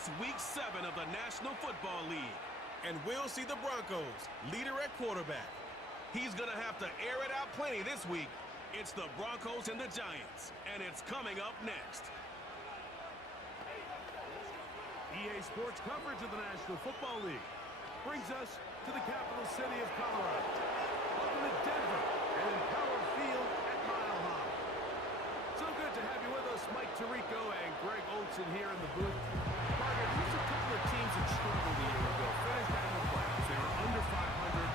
It's Week 7 of the National Football League. And we'll see the Broncos, leader at quarterback. He's going to have to air it out plenty this week. It's the Broncos and the Giants, and it's coming up next. EA Sports coverage of the National Football League brings us to the capital city of Colorado. Welcome to Denver and Empower Field at Mile High. So good to have you with us, Mike Tirico and Greg Olson here in the booth. Margaret, here's a couple of teams that struggled a year ago. Finished out in the playoffs. They were under 500.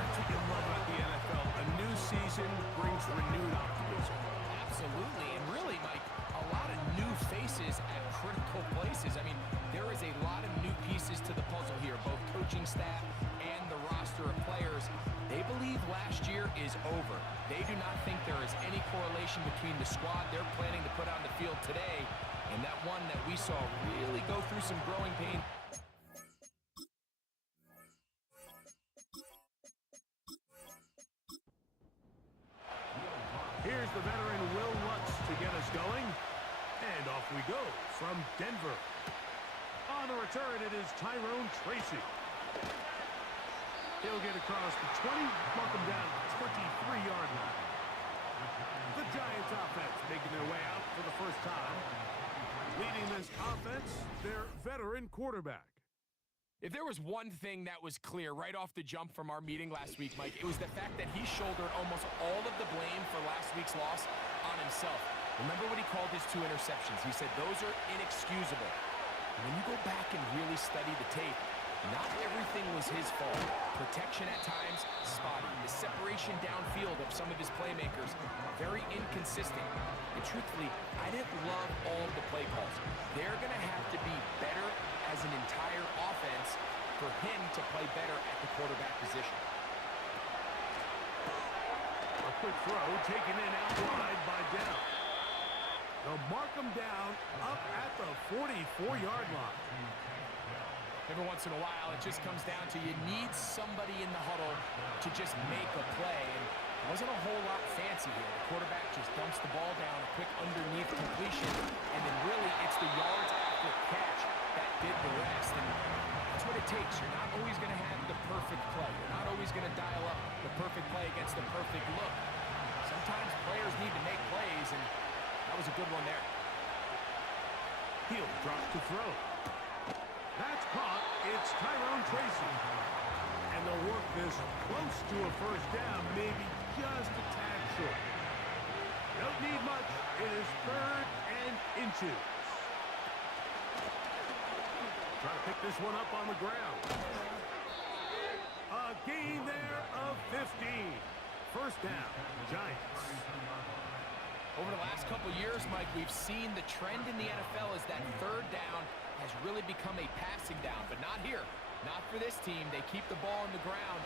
That's what you love about the NFL. A new season brings renewed optimism. Absolutely, and really, Mike, a lot of new faces at critical places. I mean, there is a lot of new pieces to the puzzle here, both coaching staff and the roster of players. They believe last year is over. They do not think there is any correlation between the squad they're planning to put on the field today and that one that we saw really go through some growing pain. Here's the veteran Will Lutz to get us going. And off we go from Denver. On the return, it is Tyrone Tracy. He'll get across the 20, mark him down at the 23-yard line. The Giants offense making their way out for the first time. Leading this offense, their veteran quarterback. If there was one thing that was clear right off the jump from our meeting last week, Mike, it was the fact that he shouldered almost all of the blame for last week's loss on himself. Remember what he called his 2 interceptions? He said those are inexcusable. And when you go back and really study the tape, not everything was his fault. Protection at times, spotty. The separation downfield of some of his playmakers, very inconsistent. And truthfully, I didn't love all of the play calls. They're going to have to be better as an entire offense for him to play better at the quarterback position. A quick throw taken in out wide by Down. They'll mark him down up at the 44-yard line. Every once in a while, it just comes down to you need somebody in the huddle to just make a play. And it wasn't a whole lot fancy here. The quarterback just dumps the ball down, a quick underneath completion, and then really it's the yards after catch that did the rest. And that's what it takes. You're not always going to have the perfect play. You're not always going to dial up the perfect play against the perfect look. Sometimes players need to make plays, and that was a good one there. Heel drops to throw. That's caught. It's Tyrone Tracy. And they'll work this close to a first down, maybe just a tad short. Don't need much. It is 3rd and inches. Trying to pick this one up on the ground. A gain there of 15. First down, Giants. Over the last couple years, Mike, we've seen the trend in the NFL is that 3rd down has really become a passing down, but not here. Not for this team. They keep the ball on the ground.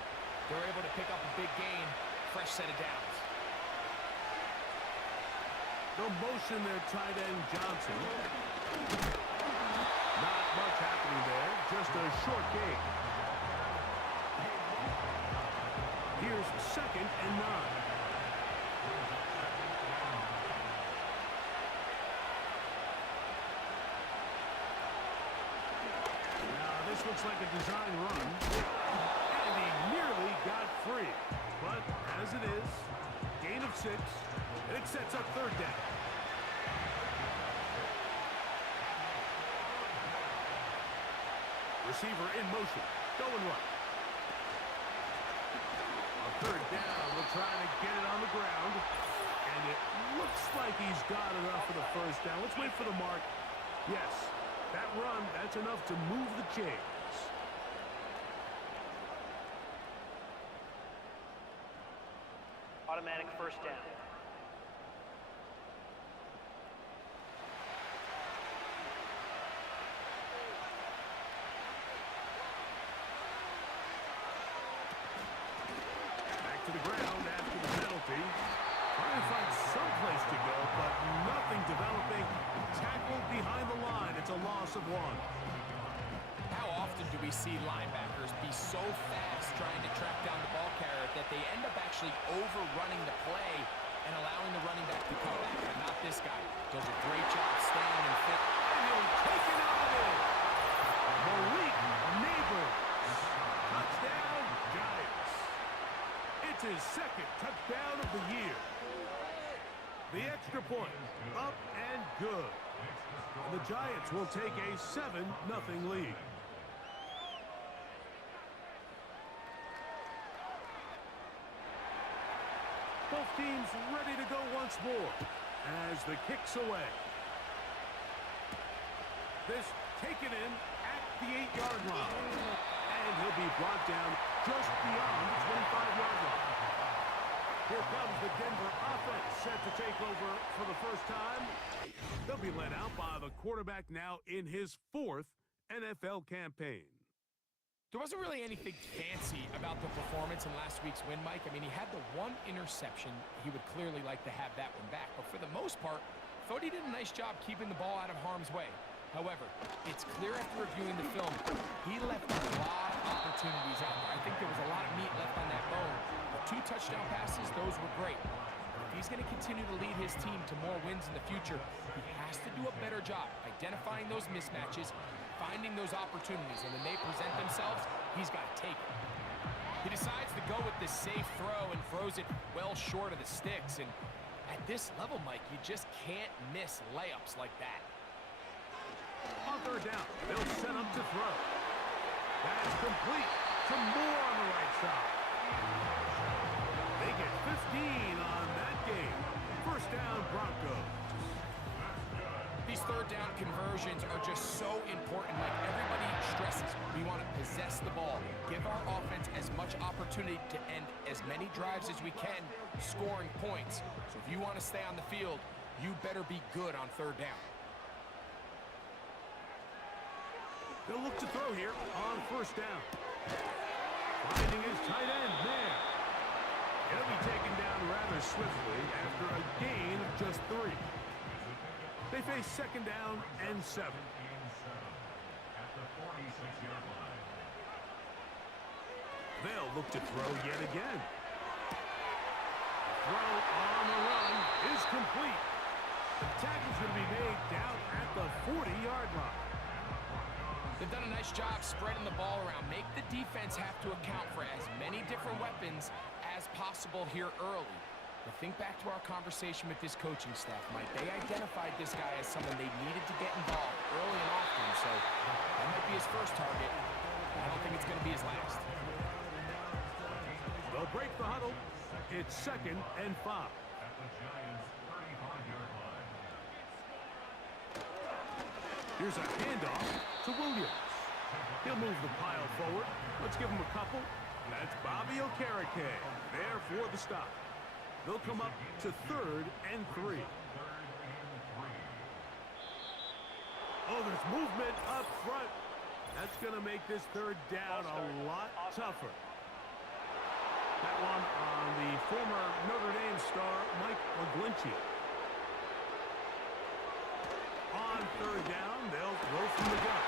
They're able to pick up a big gain. Fresh set of downs. No motion there, tight end Johnson. Not much happening there. Just a short gain. Here's 2nd and 9. This looks like a design run, and he nearly got free. But as it is, gain of 6, and it sets up 3rd down. Receiver in motion, going right. On 3rd down, we're trying to get it on the ground, and it looks like he's got enough for the first down. Let's wait for the mark. Yes. That run, that's enough to move the chains. Automatic first down. Back to the ground after the penalty. Trying to find someplace to go, but nothing developing. Tackled behind the line. It's a loss of 1. How often do we see linebackers be so fast trying to track down the ball carrier that they end up actually overrunning the play and allowing the running back to come back? But not this guy. Does a great job staying in fit. And he'll take it out of there. covers. Touchdown, Giants. It's his second touchdown of the year. The extra point, up and good. And the Giants will take a 7-0 lead. Both teams ready to go once more as the kick's away. This taken in at the 8-yard line. And he'll be brought down just beyond the 25-yard line. Here comes the Denver offense set to take over for the first time. They'll be led out by the quarterback now in his 4th NFL campaign. There wasn't really anything fancy about the performance in last week's win, Mike. I mean, he had the one interception. He would clearly like to have that one back. But for the most part, I thought he did a nice job keeping the ball out of harm's way. However, it's clear after reviewing the film, he left a lot of opportunities out there. I think there was a lot of meat left on that bone. The 2 touchdown passes, those were great. But if he's going to continue to lead his team to more wins in the future, he has to do a better job identifying those mismatches, finding those opportunities, and when they present themselves, he's got to take it. He decides to go with this safe throw and throws it well short of the sticks. And at this level, Mike, you just can't miss layups like that. On 3rd down, they'll set up to throw. That's complete. Some more on the right side. They get 15 on that game. 1st down, Broncos. These 3rd down conversions are just so important. Like everybody stresses, we want to possess the ball, give our offense as much opportunity to end as many drives as we can, scoring points. So if you want to stay on the field, you better be good on 3rd down. They'll look to throw here on 1st down. Finding his tight end there. He'll be taken down rather swiftly after a gain of just 3. They face 2nd down and 7. They'll look to throw yet again. Throw on the run is complete. The tackle's going to be made down at the 40-yard line. They've done a nice job spreading the ball around. Make the defense have to account for as many different weapons as possible here early. But think back to our conversation with this coaching staff, Mike. They identified this guy as someone they needed to get involved early and often. So that might be his first target. I don't think it's going to be his last. They'll break the huddle. It's 2nd and 5. Here's a handoff to Williams. He'll move the pile forward. Let's give him a couple. That's Bobby Okereke there for the stop. They'll come up to 3rd and 3. Oh, there's movement up front. That's going to make this 3rd down a lot tougher. That one on the former Notre Dame star, Mike McGlinchey. On 3rd down, they'll throw from the gun.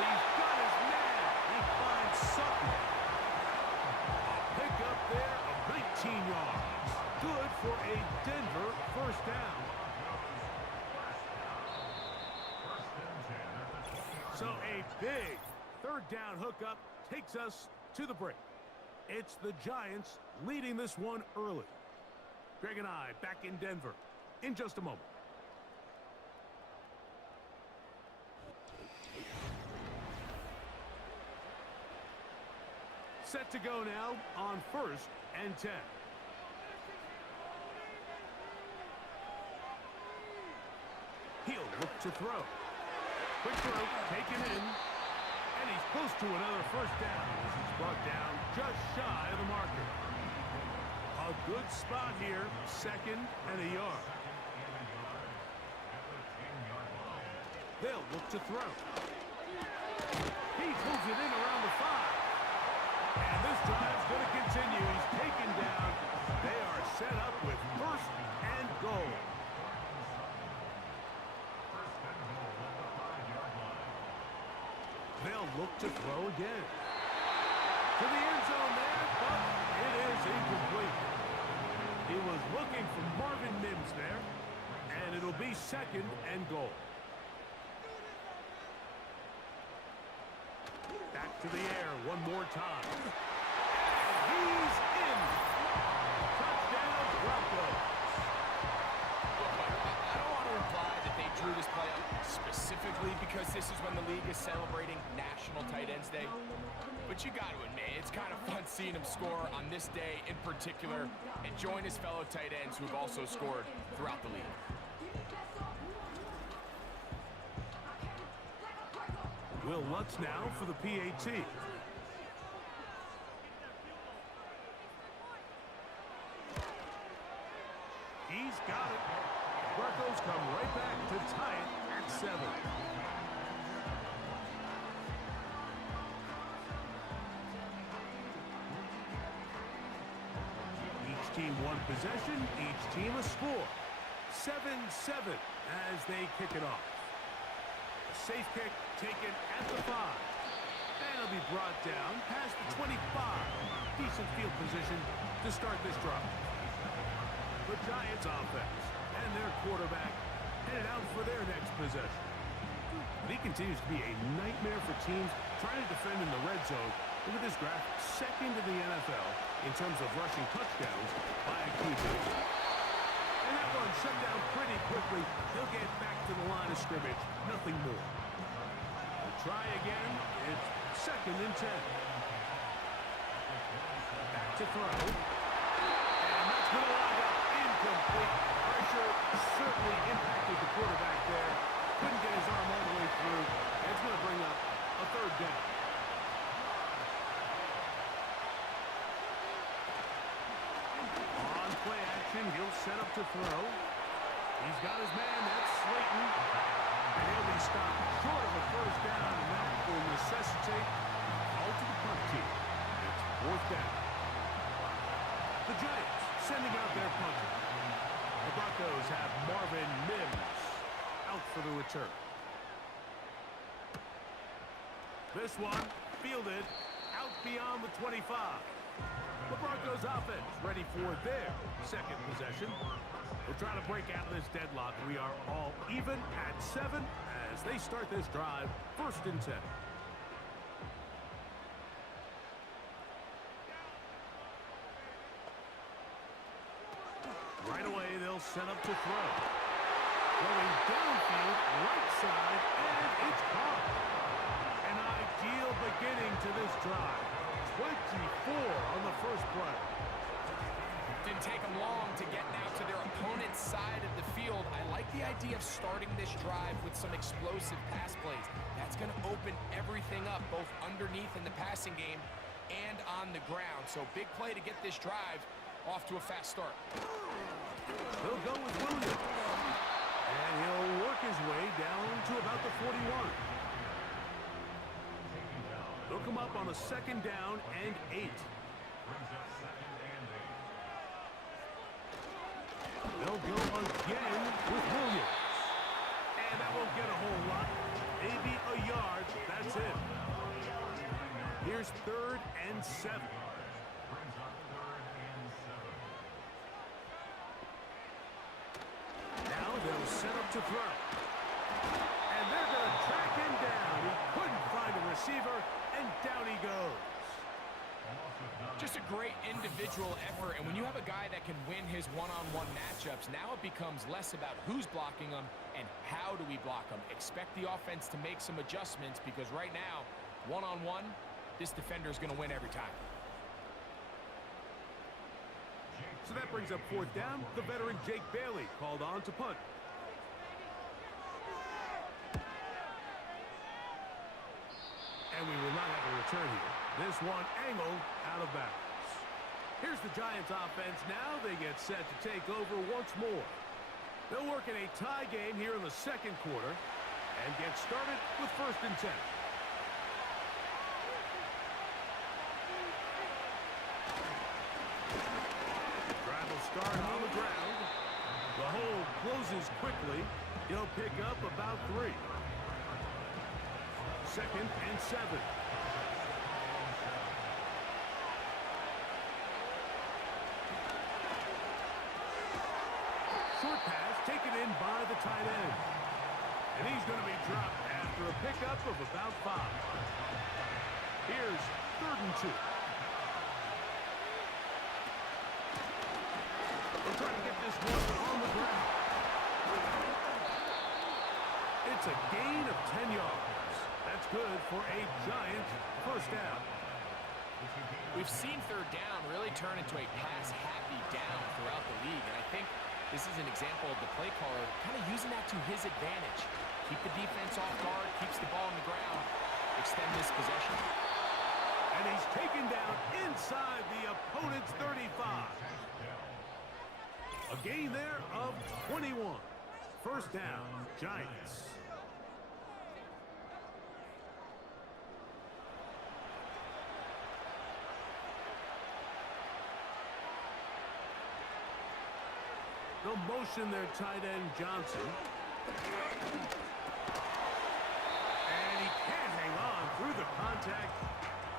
He's got his man. He finds Sutton. A pickup there of 19 yards. Good for a Denver 1st down. So a big 3rd down hookup takes us to the break. It's the Giants leading this one early. Greg and I back in Denver in just a moment. Set to go now on 1st and 10. He'll look to throw. Quick throw, taken in. And he's close to another 1st down as he's brought down just shy of the marker. A good spot here, 2nd and a yard. They'll look to throw. He pulls it in around the 5. And this drive's going to continue. He's taken down. They are set up with 1st and goal. They'll look to throw again. To the end zone there, but it is incomplete. He was looking for Marvin Mims there, and it'll be 2nd and goal. Back To the air one more time. He's in. Touchdown, Broncos. I don't want to imply that they drew this play up specifically because this is when the league is celebrating National Tight Ends Day. But you got to admit, it's kind of fun seeing him score on this day in particular and join his fellow tight ends who have also scored throughout the league. Will Lutz now for the PAT. He's got it. Broncos come right back to tie it at 7. Each team one possession, each team a score. 7-7 as they kick it off. A safe kick taken at the 5. And it'll be brought down past the 25. Decent field position to start this drive. The Giants offense and their quarterback headed out for their next possession. But he continues to be a nightmare for teams trying to defend in the red zone. Look at this graph, second in the NFL in terms of rushing touchdowns by a QB. And that one shut down pretty quickly. He'll get back to the line of scrimmage, nothing more. We'll try again. It's 2nd and 10. Back to throw. And that's going to line up incomplete. Pressure certainly impacted the quarterback there. Couldn't get his arm all the way through. And it's going to bring up a 3rd down. On play action, he'll set up to throw. He's got his man, that's Slayton. And he'll be stopped short of a 1st down, and that will necessitate all to the punt team. It's 4th down. The Giants sending out their punter. The Broncos have Marvin Mims out for the return. This one fielded out beyond the 25. The Broncos offense ready for their 2nd possession. We'll try to break out of this deadlock. We are all even at 7 as they start this drive. 1st and 10. Right away, they'll set up to throw. Going downfield, right side, and it's caught. An ideal beginning to this drive. 24 on the first play. Didn't take them long to get now to their opponent's side of the field. I like the idea of starting this drive with some explosive pass plays. That's going to open everything up, both underneath in the passing game and on the ground. So big play to get this drive off to a fast start. He'll go with Williams. And he'll work his way down to about the 41. They'll come up on a 2nd down and 8. They'll go again with Williams. And that won't get a whole lot. Maybe a yard. That's it. Here's 3rd and 7. Now they'll set up to throw. And they're going to track him down. He couldn't find a receiver, and down he goes. Just a great individual effort, and when you have a guy that can win his one-on-one matchups, now it becomes less about who's blocking him and how do we block him. Expect the offense to make some adjustments because right now, one-on-one, this defender is going to win every time. So that brings up 4th down. The veteran Jake Bailey called on to punt. And we will not have a return here. This one angled out of bounds. Here's the Giants offense now. They get set to take over once more. They'll work in a tie game here in the 2nd quarter and get started with 1st and 10. Drive will start on the ground. The hole closes quickly. He'll pick up about 3. 2nd and 7. Short pass taken in by the tight end. And he's going to be dropped after a pickup of about 5. Here's 3rd and 2. They're trying to get this one on the ground. It's a gain of 10 yards. That's good for a Giant first down. We've seen 3rd down really turn into a pass-happy down throughout the league, and I think this is an example of the play caller kind of using that to his advantage. Keep the defense off guard, keeps the ball on the ground, extend this possession. And he's taken down inside the opponent's 35. A gain there of 21. First down, Giants. They'll motion their tight end, Johnson. And he can't hang on through the contact.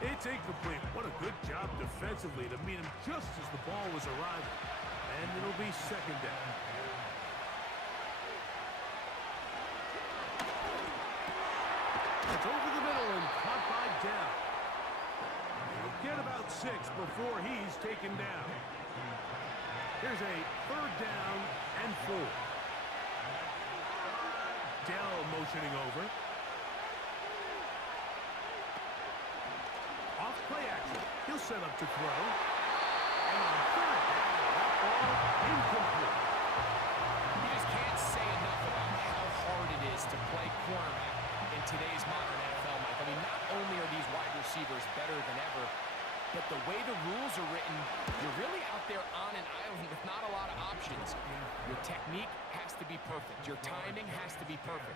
It's incomplete. What a good job defensively to meet him just as the ball was arriving. And it'll be 2nd down. It's over the middle and caught by Dell. He'll get about 6 before he's taken down. Here's a 3rd down and 4. Dell motioning over. Off play action. He'll set up to throw. And on 3rd down, that ball incomplete. You just can't say enough about how hard it is to play cornerback in today's modern NFL, Mike. I mean, not only are these wide receivers better than ever, but the way the rules are written, you're really out there on an island with not a lot of options. Your technique has to be perfect. Your timing has to be perfect.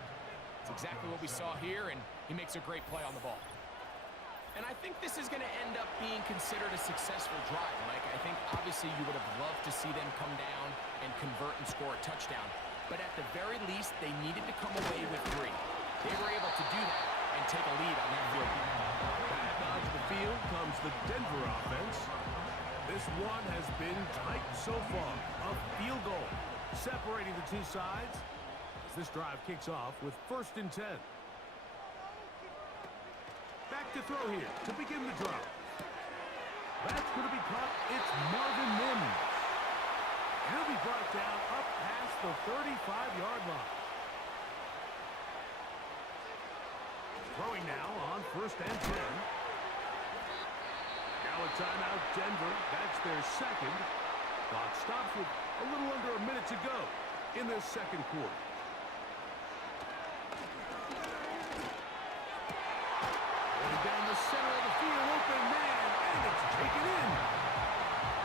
It's exactly what we saw here, and he makes a great play on the ball. And I think this is going to end up being considered a successful drive, Mike. I think obviously you would have loved to see them come down and convert and score a touchdown. But at the very least, they needed to come away with 3. They were able to do that and take a lead on that field. Back onto the field comes the Denver offense. This one has been tight so far. A field goal separating the two sides as this drive kicks off with 1st and 10. Back to throw here to begin the drive. That's going to be caught. It's Marvin Mims. He'll be brought down up past the 35-yard line. Throwing now on 1st and 10. Now a timeout, Denver. That's their 2nd. Clock stops with a little under a minute to go in their 2nd quarter. Going down the center of the field, open man, and it's taken in.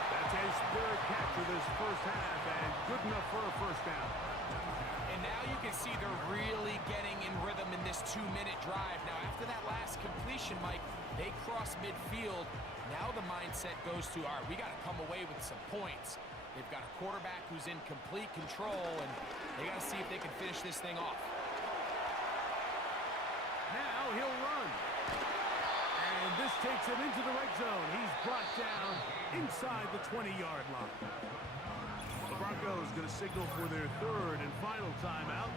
That's his 3rd catch of this first half, and good enough for a first down. And now you can see they're really getting in rhythm in this 2-minute drive. Now, after that last completion, Mike, they cross midfield. Now the mindset goes to, all right, we got to come away with some points. They've got a quarterback who's in complete control, and they got to see if they can finish this thing off. Now he'll run. And this takes him into the red zone. He's brought down inside the 20-yard line. The Broncos going to signal for their 3rd and final timeout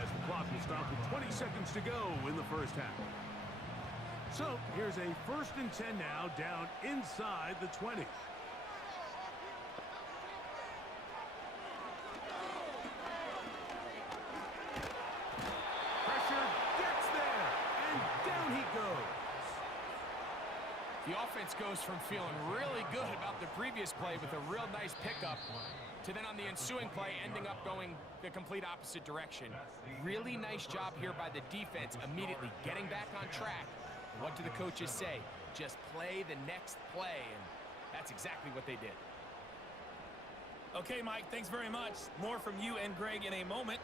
as the clock will stop with 20 seconds to go in the first half. So here's a 1st and 10 now down inside the 20. Pressure gets there, and down he goes. The offense goes from feeling really good about the previous play with a real nice pickup to then on the ensuing play ending up going the complete opposite direction. Really nice job here by the defense immediately getting back on track. What do the coaches say? Just play the next play, and that's exactly what they did. Okay, Mike, thanks very much. More from you and Greg in a moment.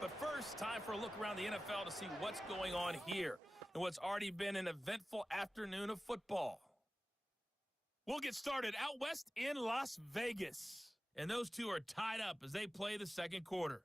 But first, time for a look around the NFL to see what's going on here and what's already been an eventful afternoon of football. We'll get started out west in Las Vegas. And those two are tied up as they play the 2nd quarter.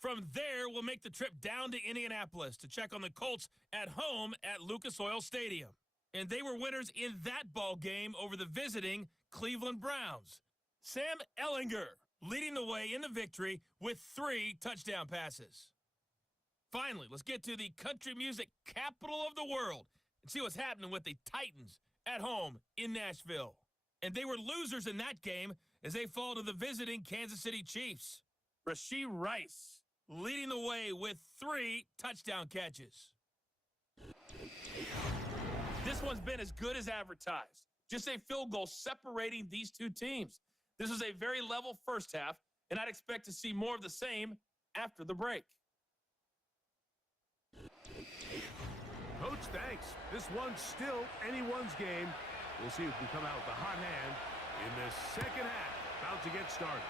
From there, we'll make the trip down to Indianapolis to check on the Colts at home at Lucas Oil Stadium. And they were winners in that ball game over the visiting Cleveland Browns. Sam Ehlinger leading the way in the victory with 3 touchdown passes. Finally, let's get to the country music capital of the world and see what's happening with the Titans at home in Nashville. And they were losers in that game as they fall to the visiting Kansas City Chiefs. Rashee Rice leading the way with 3 touchdown catches. This one's been as good as advertised. Just a field goal separating these two teams. This was a very level first half, and I'd expect to see more of the same after the break. Coach, thanks. This one's still anyone's game. We'll see who can come out with the hot hand in this second half. About to get started.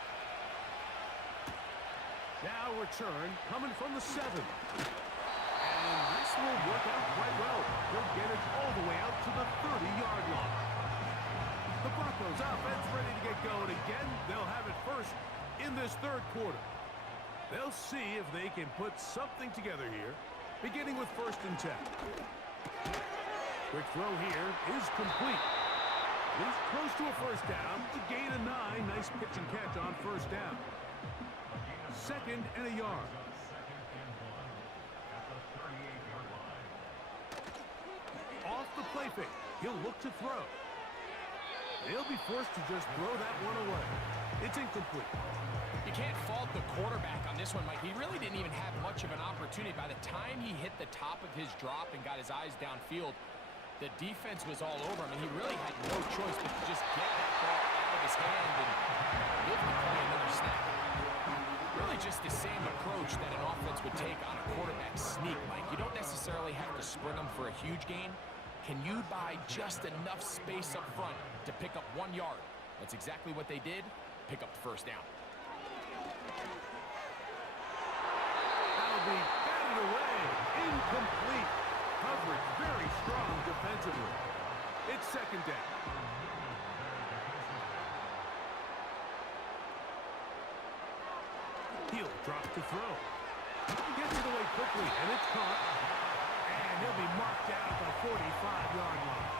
Now return coming from the 7. And this will work out quite well. He'll get it all the way out to the 30-yard line. The Broncos offense ready to get going again. They'll have it first in this third quarter. They'll see if they can put something together here, beginning with 1st and 10. Quick throw here is complete. He's close to a first down. To gain a 9. Nice pitch and catch on first down. 2nd and a yard. Off the play fake. He'll look to throw. He'll be forced to just throw that one away. It's incomplete. You can't fault the quarterback on this one, Mike. He really didn't even have much of an opportunity. By the time he hit the top of his drop and got his eyes downfield, the defense was all over him, and he really had no choice but to just get that ball out of his hand and live to play another snap. Really just the same approach that an offense would take on a quarterback sneak, Mike. You don't necessarily have to sprint them for a huge gain. Can you buy just enough space up front to pick up 1 yard? That's exactly what they did. Pick up the first down. That'll be batted away. Incomplete. Coverage very strong defensively. It's 2nd down. He'll drop to throw. Gets it away quickly, and it's caught. And he'll be marked down at the 45-yard line.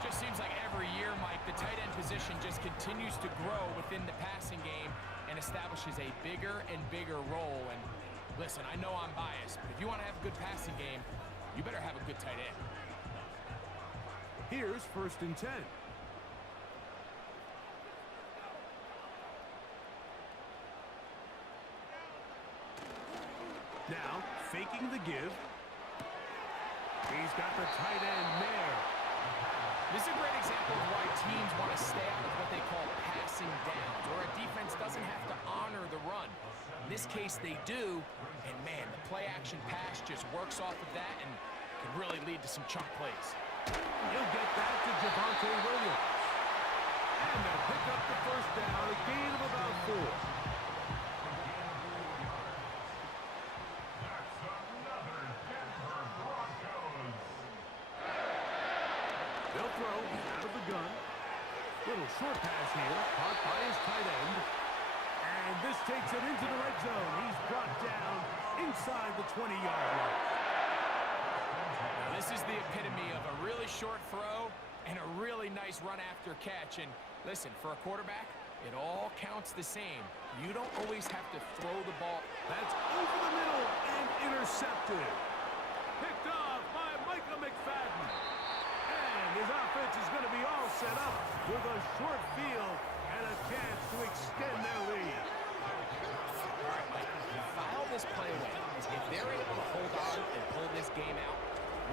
Just seems like every year, Mike, the tight end position just continues to grow within the passing game and establishes a bigger and bigger role. And listen, I know I'm biased, but if you want to have a good passing game, you better have a good tight end. Here's 1st and 10. Now, faking the give. He's got the tight end there. This is a great example of why teams want to stay out of what they call passing downs, or a defense doesn't have to honor the run. In this case, they do, and man, the play-action pass just works off of that and can really lead to some chunk plays. He'll get back to Javonte Williams. And they'll pick up the first down, a gain of about 4. They'll throw out of the gun. Little short pass here, caught by his tight end. And this takes it into the red zone. He's brought down inside the 20-yard line. Now, this is the epitome of a really short throw and a really nice run after catch. And listen, for a quarterback, it all counts the same. You don't always have to throw the ball. That's over the middle and intercepted. Picked off by Micah McFadden. And his offense is going to be all set up with a short field and a chance to extend their lead. All right, Mike, file this play away. If they're able to hold on and pull this game out,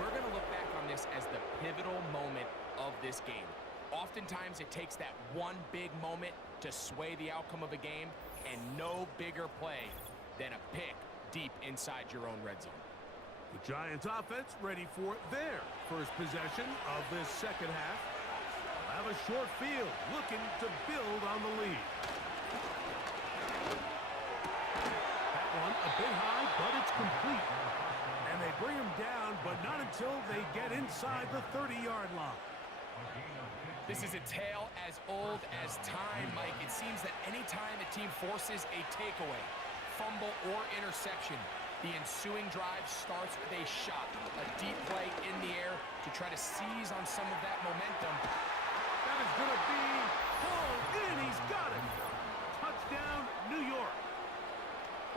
we're going to look back on this as the pivotal moment of this game. Oftentimes, it takes that one big moment to sway the outcome of a game, and no bigger play than a pick deep inside your own red zone. The Giants offense ready for their first possession of this second half. They'll have a short field looking to build on the lead. That one a bit high, but it's complete. And they bring him down, but not until they get inside the 30-yard line. This is a tale as old as time, Mike. It seems that any time a team forces a takeaway, fumble, or interception, the ensuing drive starts with a shot, a deep play in the air to try to seize on some of that momentum. That is going to be pulled in. He's got it. Touchdown, New York.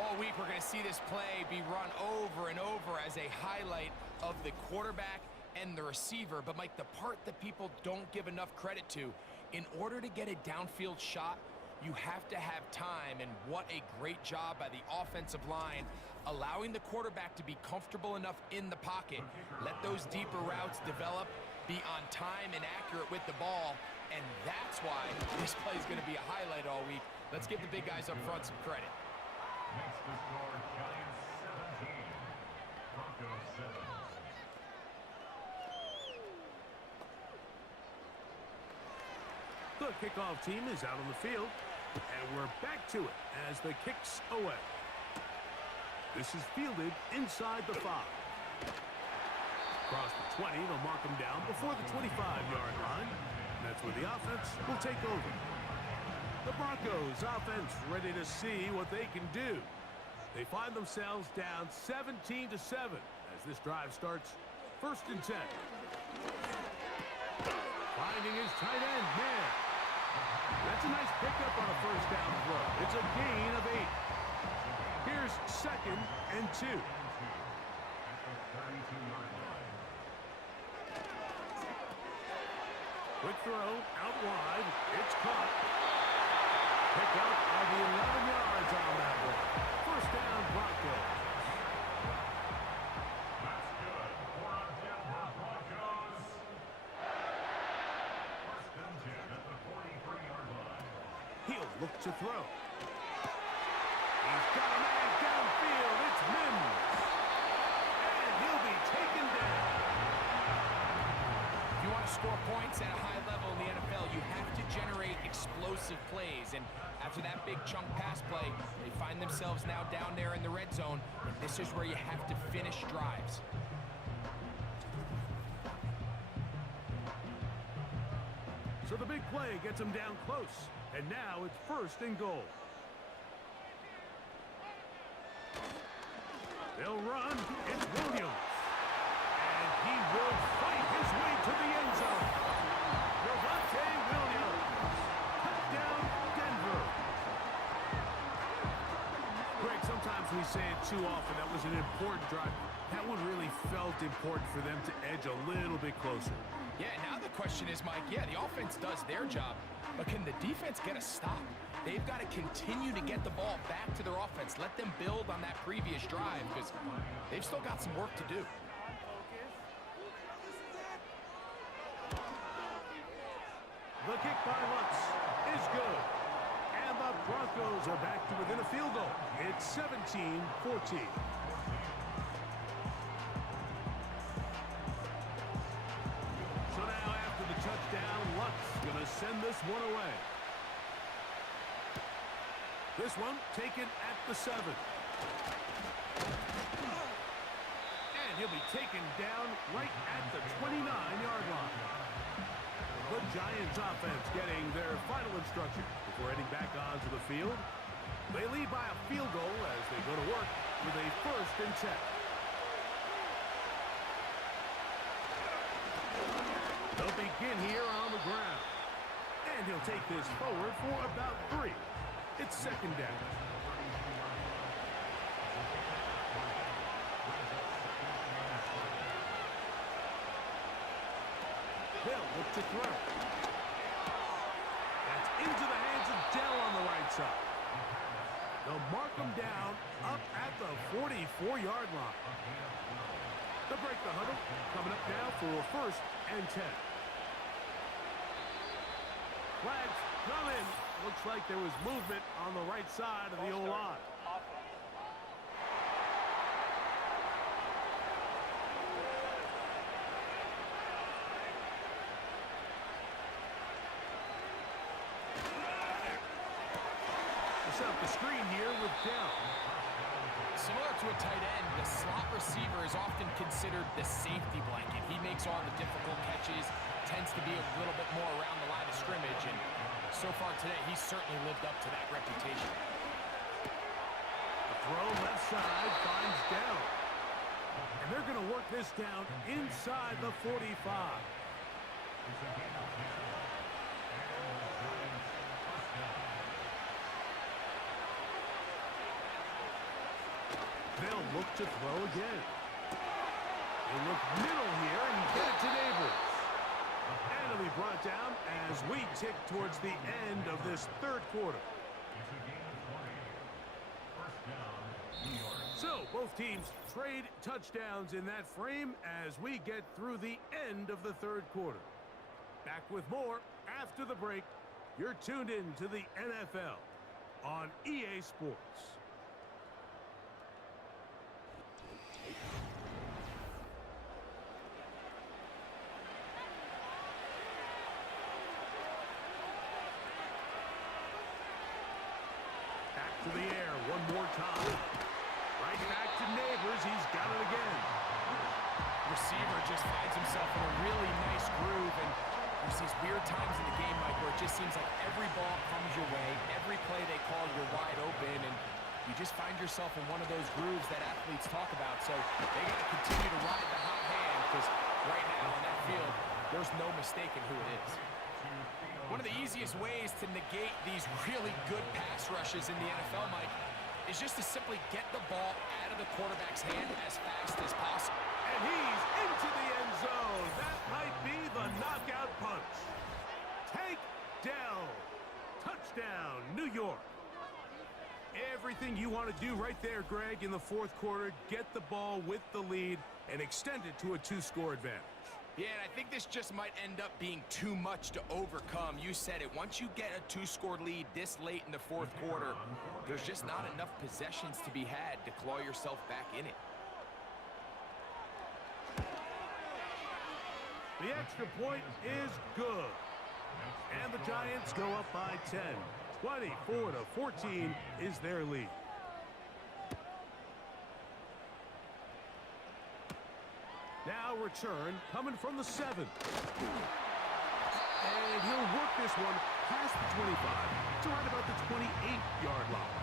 All week, we're going to see this play be run over and over as a highlight of the quarterback and the receiver. But, Mike, the part that people don't give enough credit to, in order to get a downfield shot, you have to have time. And what a great job by the offensive line, allowing the quarterback to be comfortable enough in the pocket, let those deeper routes develop, be on time and accurate with the ball. And that's why this play is going to be a highlight all week. Let's give the big guys up front some credit. Next to score, Giants 17, Broncos 7. The kickoff team is out on the field, and we're back to it as the kick's away. This is fielded inside the 5. Across the 20, they'll mark them down before the 25-yard line. And that's where the offense will take over. The Broncos offense ready to see what they can do. They find themselves down 17-7 as this drive starts 1st and 10. Finding his tight end, man. That's a nice pickup on a 1st down throw. It's a gain of 8. Here's 2nd and 2. Quick throw out wide. It's caught. Pick up of the 11 yards on that one. 1st down, Broncos. That's good. 4 on 10 for Broncos. 1st and 10 at the 43-yard line. He'll look to throw. He's got a man downfield. It's Mims. And he'll be taken down. If you want to score points at a high level in the NFL, you have to generate explosive plays. And after that big chunk pass play, they find themselves now down there in the red zone. And this is where you have to finish drives. So the big play gets him down close. And now it's 1st and goal. They'll run. It's Williams. And he will fight his way to the end zone. Williams. Touchdown, Denver. Greg, sometimes we say it too often. That was an important drive. That one really felt important for them to edge a little bit closer. Yeah, now the question is, Mike, yeah, the offense does their job, but can the defense get a stop? They've got to continue to get the ball back to their offense. Let them build on that previous drive because they've still got some work to do. The kick by Lutz is good. And the Broncos are back to within a field goal. It's 17-14. So now after the touchdown, Lutz going to send this one away. This one taken at the 7. And he'll be taken down right at the 29-yard line. The Giants offense getting their final instruction before heading back onto the field. They lead by a field goal as they go to work with a 1st and 10. They'll begin here on the ground. And he'll take this forward for about 3. It's 2nd down. They'll look to throw. That's into the hands of Dell on the right side. They'll mark him down up at the 44-yard line. They'll break the huddle. Coming up now for 1st and 10. Flags come in. Looks like there was movement on the right side of the O-line. Set up the screen here with Dell. Similar to a tight end, the slot receiver is often considered the safety blanket. He makes all the difficult catches, tends to be a little bit more around the line of scrimmage, and so far today, he's certainly lived up to that reputation. The throw left side finds Dell. And they're going to work this down inside the 45. They'll look to throw again. They look middle here and get it to Neighbors. And it'll be brought down as we tick towards the end of this third quarter. It's a gain of 20. First down, New York. So both teams trade touchdowns in that frame as we get through the end of the third quarter. Back with more after the break. You're tuned in to the NFL on EA Sports. Back to the air one more time. Right back to Neighbors. He's got it again. Receiver just finds himself in a really nice groove, and there's these weird times in the game, Mike, where it just seems like every ball comes your way, every play they call, you're wide open, and you just find yourself in one of those grooves that athletes talk about. So they got to continue to ride the hot hand, because right now on that field, there's no mistaking who it is. One of the easiest ways to negate these really good pass rushes in the NFL, Mike, is just to simply get the ball out of the quarterback's hand as fast as possible. And he's into the end zone. That might be the knockout punch. Tank Dell. Touchdown, New York. Everything you want to do right there, Greg, in the fourth quarter. Get the ball with the lead and extend it to a two-score advantage. Yeah, and I think this just might end up being too much to overcome. You said it. Once you get a two-score lead this late in the fourth quarter, there's just not enough possessions to be had to claw yourself back in it. The extra point is good. And the Giants go up by 10. 24-14 is their lead. Now return coming from the 7. And he'll work this one past the 25 to right about the 28-yard line.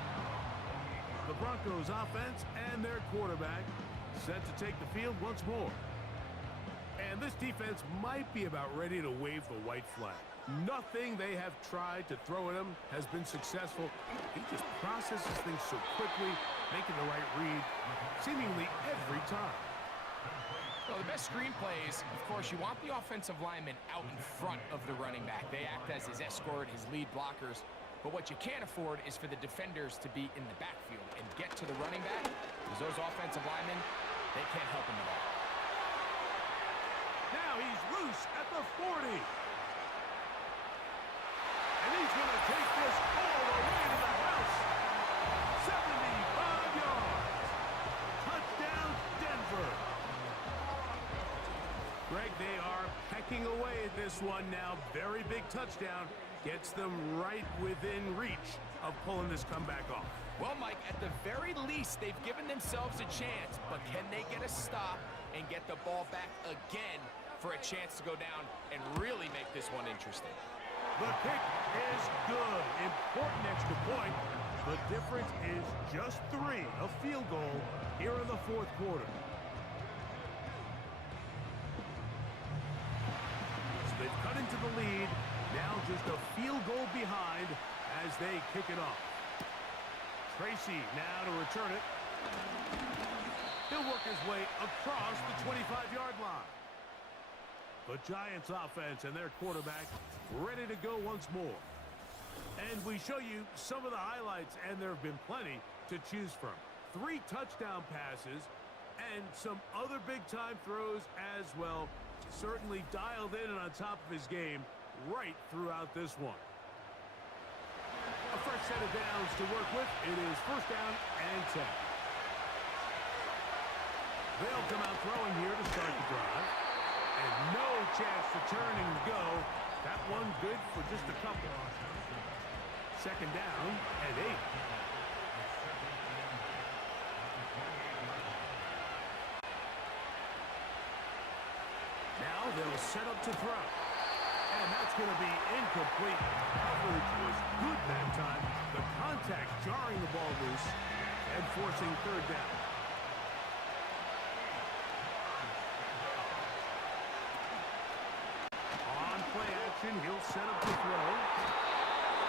The Broncos offense and their quarterback set to take the field once more. And this defense might be about ready to wave the white flag. Nothing they have tried to throw at him has been successful. He just processes things so quickly, making the right read seemingly every time. Well, the best screenplays, of course, you want the offensive lineman out in front of the running back. They act as his escort, his lead blockers. But what you can't afford is for the defenders to be in the backfield and get to the running back, because those offensive linemen, they can't help him at all. Now he's loose at the 40. And he's going to take this all the way to the house. 75 yards. Touchdown, Denver. Greg, they are pecking away at this one now. Very big touchdown. Gets them right within reach of pulling this comeback off. Well, Mike, at the very least, they've given themselves a chance. But can they get a stop and get the ball back again for a chance to go down and really make this one interesting? The kick is good. Important extra point. The difference is just 3. A field goal here in the fourth quarter. So they've cut into the lead. Now just a field goal behind as they kick it off. Tracy now to return it. He'll work his way across the 25-yard line. The Giants offense and their quarterback ready to go once more. And we show you some of the highlights, and there have been plenty to choose from. 3 touchdown passes and some other big-time throws as well. Certainly dialed in and on top of his game right throughout this one. A fresh set of downs to work with. It is first down and 10. They'll come out throwing here to start the drive. And no chance to turn and go. That one good for just a couple. Second down and 8. Now they'll set up to throw. And that's going to be incomplete. Coverage was good that time. The contact jarring the ball loose and forcing third down. On play action, he'll set up to throw.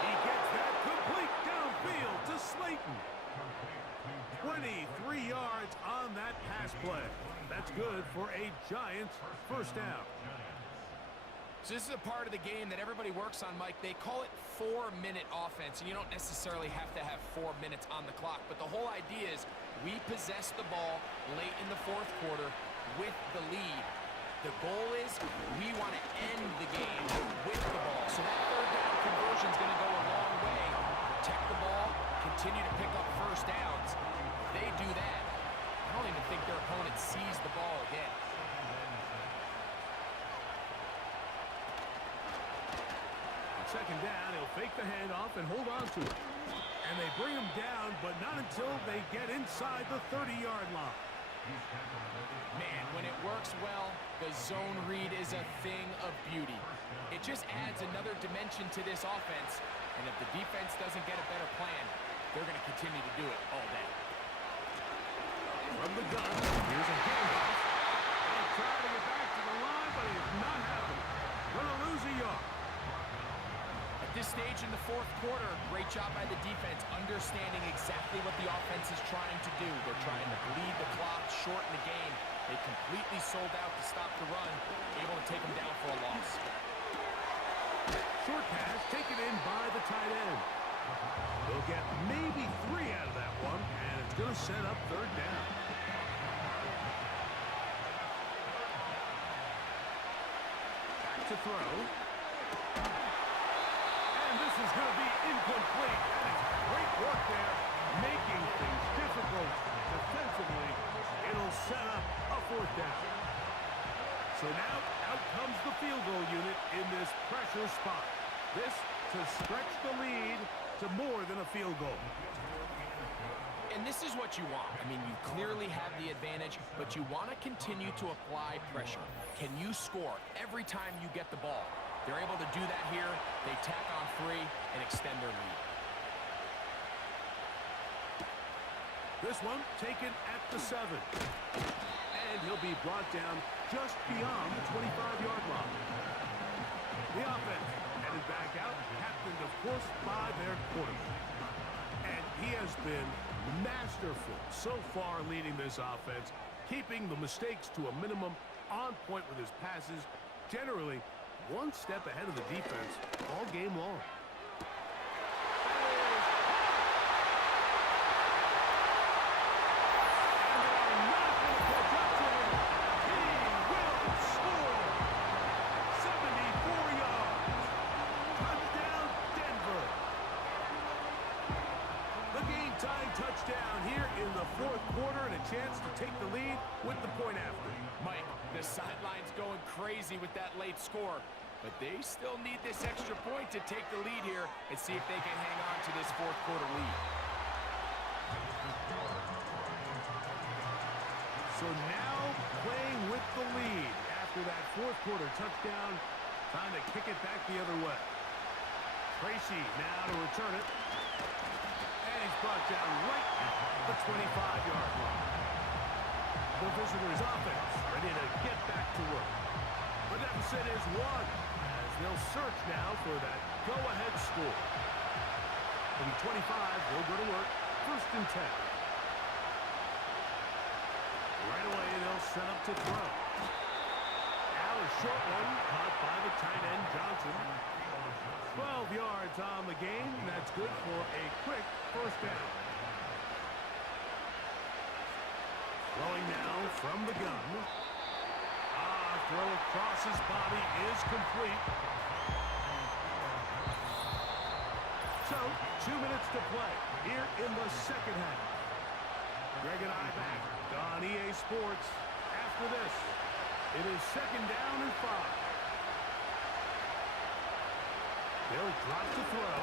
He gets that complete downfield to Slayton. 23 yards on that pass play. That's good for a Giants first down. So this is a part of the game that everybody works on, Mike. They call it 4-minute offense, and you don't necessarily have to have 4 minutes on the clock. But the whole idea is we possess the ball late in the fourth quarter with the lead. The goal is we want to end the game with the ball. So that third down conversion is going to go a long way. Protect the ball, continue to pick up first downs. If they do that, I don't even think their opponent sees the ball again. Second down, he'll fake the handoff and hold on to it. And they bring him down, but not until they get inside the 30-yard line. Man, when it works well, the zone read is a thing of beauty. It just adds another dimension to this offense, and if the defense doesn't get a better plan, they're going to continue to do it all day. From the gun, here's a handoff. He'll try to get back to the line, but it's not happening. Gonna lose a yard. At this stage in the fourth quarter, great job by the defense, understanding exactly what the offense is trying to do. They're trying to bleed the clock, shorten the game. They completely sold out to stop the run, able to take them down for a loss. Short pass taken in by the tight end. They'll get maybe 3 out of that one, and it's going to set up third down. Back to throw. And this is going to be incomplete. That is great work there, making things difficult defensively. It'll set up a fourth down. So now out comes the field goal unit in this pressure spot. This to stretch the lead to more than a field goal. And this is what you want. I mean, you clearly have the advantage, but you want to continue to apply pressure. Can you score every time you get the ball? They're able to do that here. They tack on 3 and extend their lead. This one taken at the 7. And he'll be brought down just beyond the 25-yard line. The offense headed back out, captained, of course, by their quarterback. And he has been masterful so far leading this offense, keeping the mistakes to a minimum, on point with his passes, generally one step ahead of the defense all game long. Touchdown here in the fourth quarter and a chance to take the lead with the point after. Mike, the sideline's going crazy with that late score, but they still need this extra point to take the lead here and see if they can hang on to this fourth quarter lead. So now playing with the lead after that fourth quarter touchdown, time to kick it back the other way. Tracy now to return it. He's brought down right at the 25-yard line. The visitors' offense ready to get back to work. The deficit is 1 as they'll search now for that go-ahead score. From 25, they'll go to work. First and 10. Right away, they'll set up to throw. Now a short one caught by the tight end, Johnson. 12 yards on the game, and that's good for a quick first down. Throwing now from the gun. Throw across his body is complete. So, 2 minutes to play here in the second half. Greg and I back on EA Sports. After this, it is second down and 5. They'll drop to throw.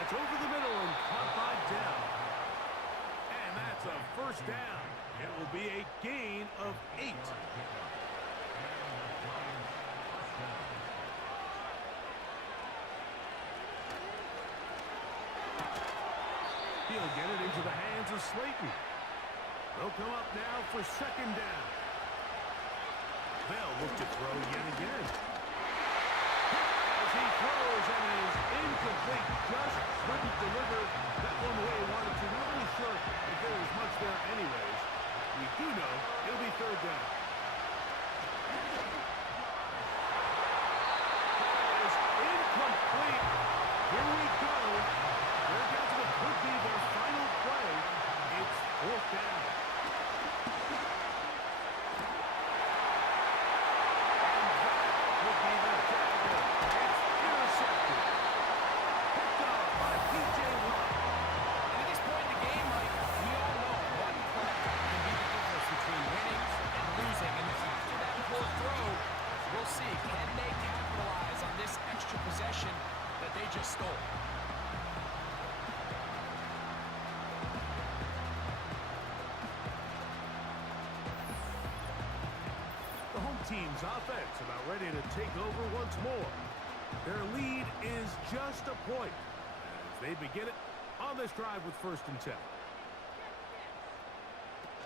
It's over the middle and caught by Dell. And that's a first down. It will be a gain of 8. He'll get it into the hands of Slayton. They'll come up now for second down. They'll look to throw yet again. He throws and is incomplete. Just couldn't deliver that one the way he wanted to. Not really sure if there was much there anyways. We do know it'll be third down. That is incomplete. Here we go. They're down to what could be their final play. It's fourth down. Team's offense about ready to take over once more. Their lead is just a point as they begin it on this drive with 1st and 10.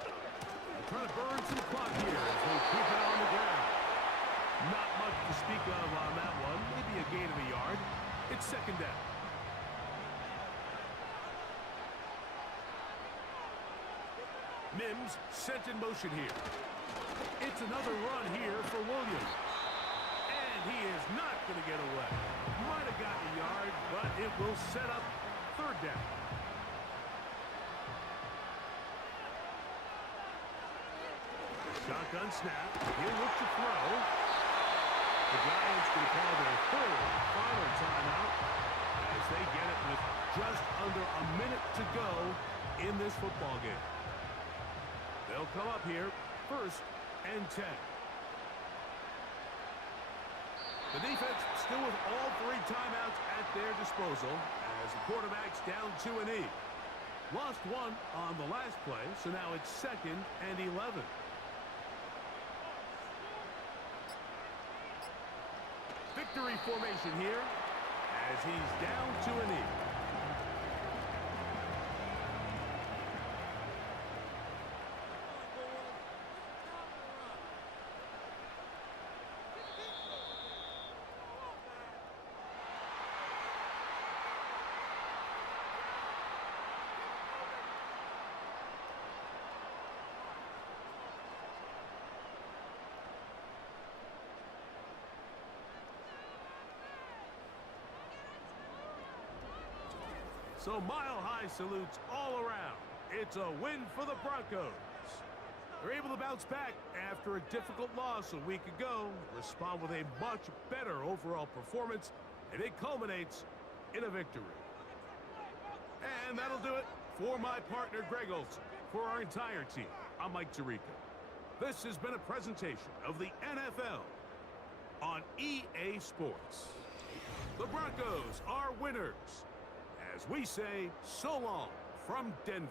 They're trying to burn some clock here as they keep it on the ground. Not much to speak of on that one. Maybe a gain of a yard. It's 2nd down. Mims sent in motion here. It's another run here for Williams. And he is not going to get away. Might have gotten a yard, but it will set up 3rd down. Shotgun snap. He'll look to throw. The Giants going to call their 3rd final timeout as they get it with just under a minute to go in this football game. They'll come up here 1st and 10. The defense still with all 3 timeouts at their disposal as the quarterback's down 2-E. Lost 1 on the last play, so now it's 2nd and 11. Victory formation here as he's down 2-E. So mile-high salutes all around. It's a win for the Broncos. They're able to bounce back after a difficult loss a week ago, respond with a much better overall performance, and it culminates in a victory. And that'll do it for my partner, Greg Olson. For our entire team, I'm Mike Tirico. This has been a presentation of the NFL on EA Sports. The Broncos are winners. As we say, so long from Denver.